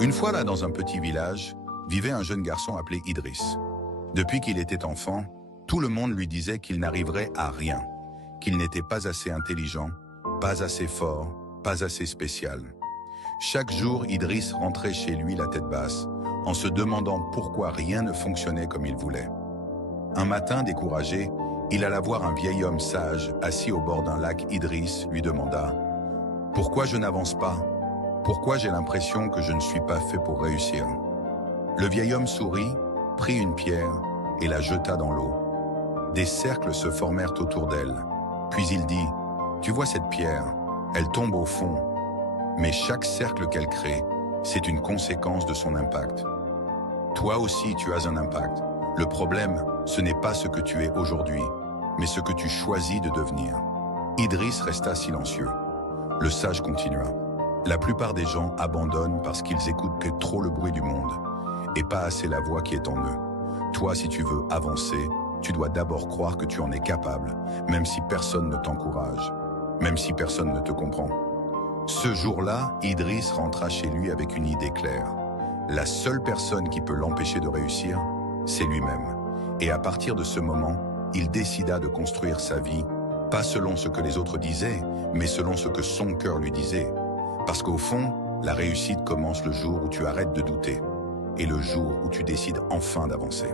Une fois là, dans un petit village, vivait un jeune garçon appelé Idriss. Depuis qu'il était enfant, tout le monde lui disait qu'il n'arriverait à rien, qu'il n'était pas assez intelligent, pas assez fort, pas assez spécial. Chaque jour, Idriss rentrait chez lui la tête basse, en se demandant pourquoi rien ne fonctionnait comme il voulait. Un matin, découragé, il alla voir un vieil homme sage, assis au bord d'un lac. Idriss lui demanda « Pourquoi je n'avance pas ? Pourquoi j'ai l'impression que je ne suis pas fait pour réussir ?» Le vieil homme sourit, prit une pierre et la jeta dans l'eau. Des cercles se formèrent autour d'elle. Puis il dit « Tu vois cette pierre, elle tombe au fond. Mais chaque cercle qu'elle crée, c'est une conséquence de son impact. Toi aussi, tu as un impact. Le problème, ce n'est pas ce que tu es aujourd'hui, mais ce que tu choisis de devenir. » Idriss resta silencieux. Le sage continua. La plupart des gens abandonnent parce qu'ils écoutent que trop le bruit du monde et pas assez la voix qui est en eux. Toi, si tu veux avancer, tu dois d'abord croire que tu en es capable, même si personne ne t'encourage, même si personne ne te comprend. Ce jour-là, Idriss rentra chez lui avec une idée claire. La seule personne qui peut l'empêcher de réussir, c'est lui-même. Et à partir de ce moment, il décida de construire sa vie, pas selon ce que les autres disaient, mais selon ce que son cœur lui disait. Parce qu'au fond, la réussite commence le jour où tu arrêtes de douter et le jour où tu décides enfin d'avancer.